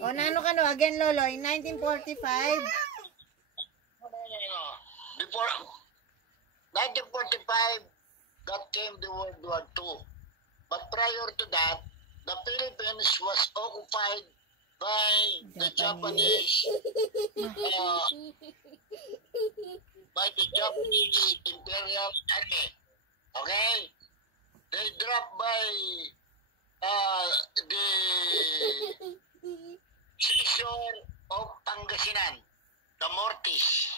O, nano ka no? Again, Lolo, in 1945. Before 1945, that came the World War II. But prior to that, the Philippines was occupied by the Japanese Imperial Army. Okay? They dropped by the seashore of Pangasinan. The Mortis,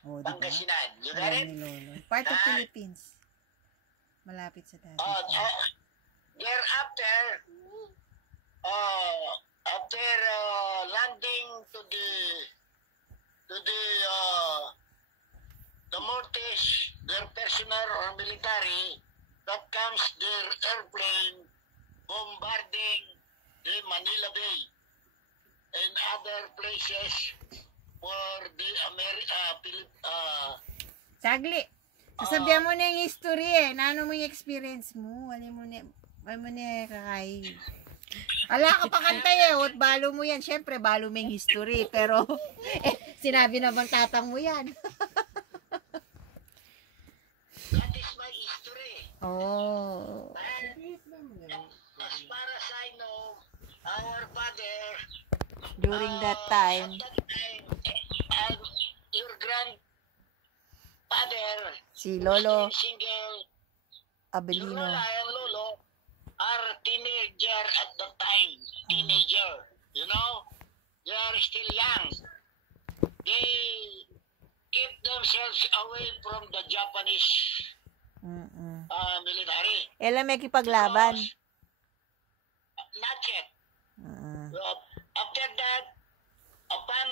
Oh, diba? Pangasinan. You got it? Part of Philippines. Malapit sa dati. Thereafter, after landing to the Mortis, their personnel or military, that comes their airplane bombarding the Manila Bay and other places for the Sagli. Sasabihan mo na yung history eh. Nano mo yung experience mo. Wala mo na kakay. Ala ka pa kanta eh. What balo mo yan? Siyempre, balo mo yung history. Pero, sinabi na bang tatang mo yan? That is my history. Oh. As far as I know, our father, During that time, and your grandfather, si Lolo single, Abelino. Lola and Lolo are teenager at the time. Teenager, you know, they are still young. They keep themselves away from the Japanese military. Ela may kipaglaban. Not yet. After that, upon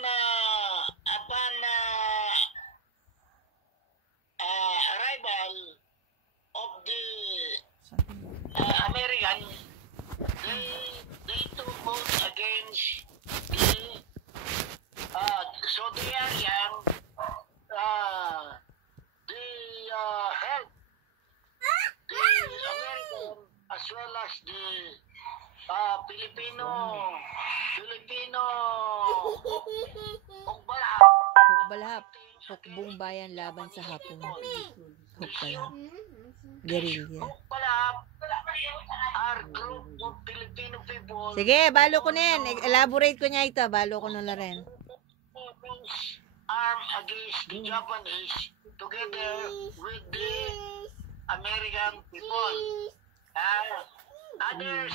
arrival of the American, they took vote against the so they are young. They help the American as well as the Filipino Hukbalahap. Hukbong bayan laban sa Hapon. Hukbalahap. Guerrilla. Hukbalahap are group of Filipino people. Sige, balo ko na yan. Elaborate ko niya ito. Balo ko na rin. Arm against the Japanese together with the American people. Others,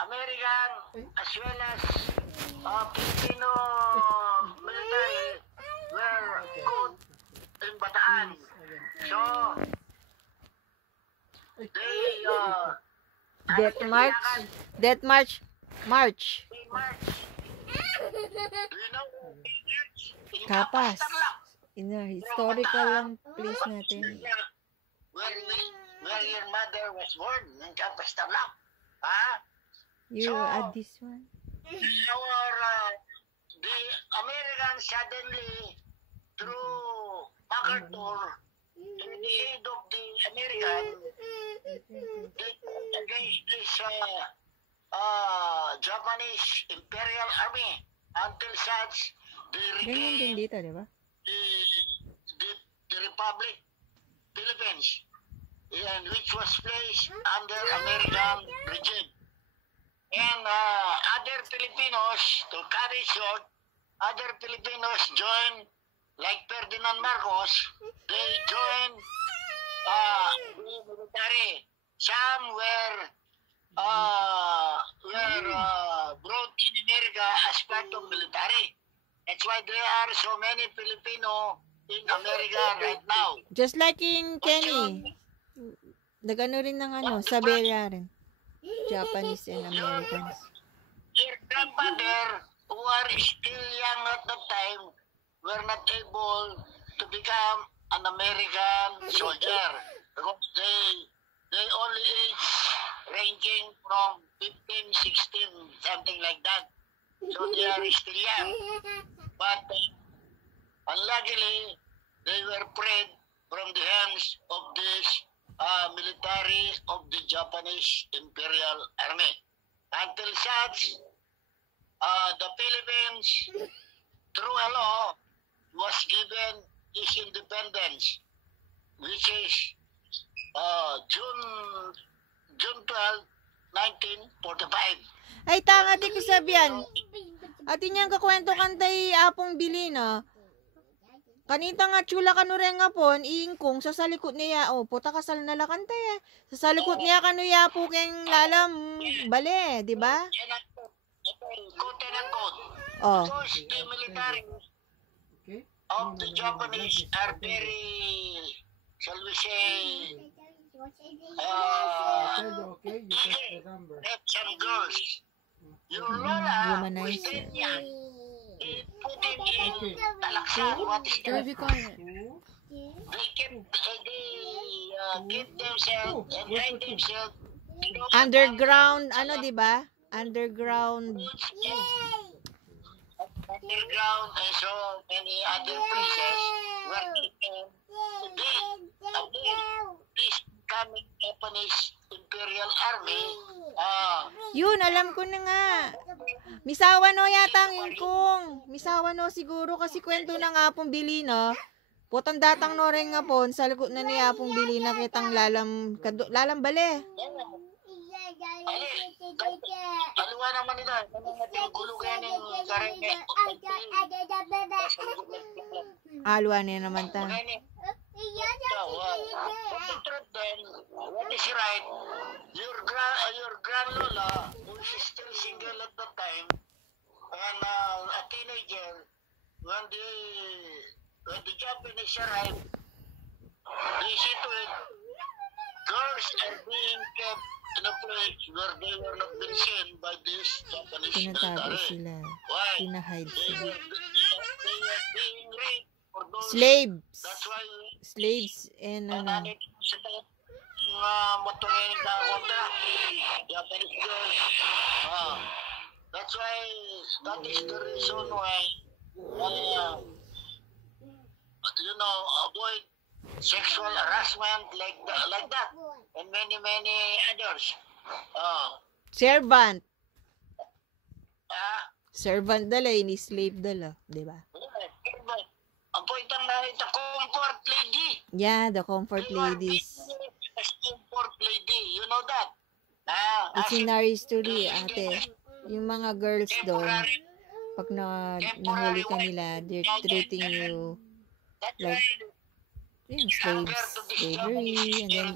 American as well as Filipino military were good in Bataan. So, Death March. March. Kapas. Historical lang place natin. Where your mother was born in Kapas, Tarlac. You add this one. The Americans suddenly, through MacArthur, in the aid of the American, against this Japanese Imperial Army until such they regained dito, diba? the Republic, Philippines, and which was placed under American regime. And other Filipinos, to carry short, other Filipinos joined, like Ferdinand Marcos, they joined the military. Some were brought in America as part of military. That's why there are so many Filipino in America right now. Just like in Kenny. Nagano rin ng Sabela rin. Japanese and Americans. Your grandfather, who are still young at that time, were not able to become an American soldier because they only age ranging from 15, 16, something like that. So they are still young. But unluckily, they were freed from the hands of this military of the Japanese Imperial Army. Until such, the Philippines, through a law, was given its independence, which is June 12, 1945. Ay, tanga, di ko sabihan. Ati niyang kakwento kantay apong bili na. Kanita nga chula kanure nga pon, iingkong sa salikot niya, puta kasal na lakanta eh. Sa salikot niya kanuya po keng lalam, bale, di ba? Quote and unquote. Oh. Because the military of the Japanese are very, shall we say, reps and girls. Your Lola, Womanizer. Kenya, they put him in talaksan. What is that? They keep themselves and hide themselves. Underground, ano di ba? Underground. Underground and so many other places where this coming Japanese Imperial Army, Yun, alam ko na nga. Misawa no yata ang ingkong. Misawa no siguro kasi kwento na nga pong bili na. Putang datang no rin nga po, sa likod na niya pong bili na kitang lalam bale. Aluwa naman nila, nating gulugan ng karene. Alwa niya naman ta. What is right? Your grandlola, who is still single at that time, and a teenager, when the Japanese arrived, they see to it, girls are being kept in a place where they were not been seen by this Japanese Tinatago military. sila. Why? Pinahide They sila. were being raped for those. Slaves. That's why Slaves and ano. matungin na kontra. Japanese girls. That's why, that is the reason why, avoid sexual harassment like that, and many others. Servant. Servant dala, ini slave dala, di ba? Ang pointang na ito, comfort lady. Yeah, the comfort ladies. Comfort lady, you know that? It's in our history, ate. Yung mga girls doon, pag nahuli ka nila, they're treating you like slavery, and then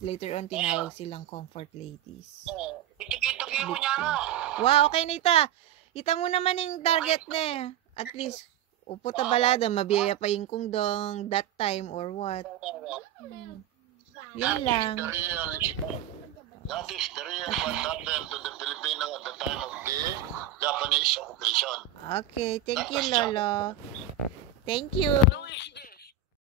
later on, tinawag silang comfort ladies. Ito mo niya mo. Wow, okay na ita. Ita mo naman yung target na. At least, upo ta balada, mabiyaya pa yung kung dong that time or what. Yun lang. That is the real what happened to the Filipino at the time of the Japanese occupation. Okay, thank you, Lolo. Thank you. Who is this?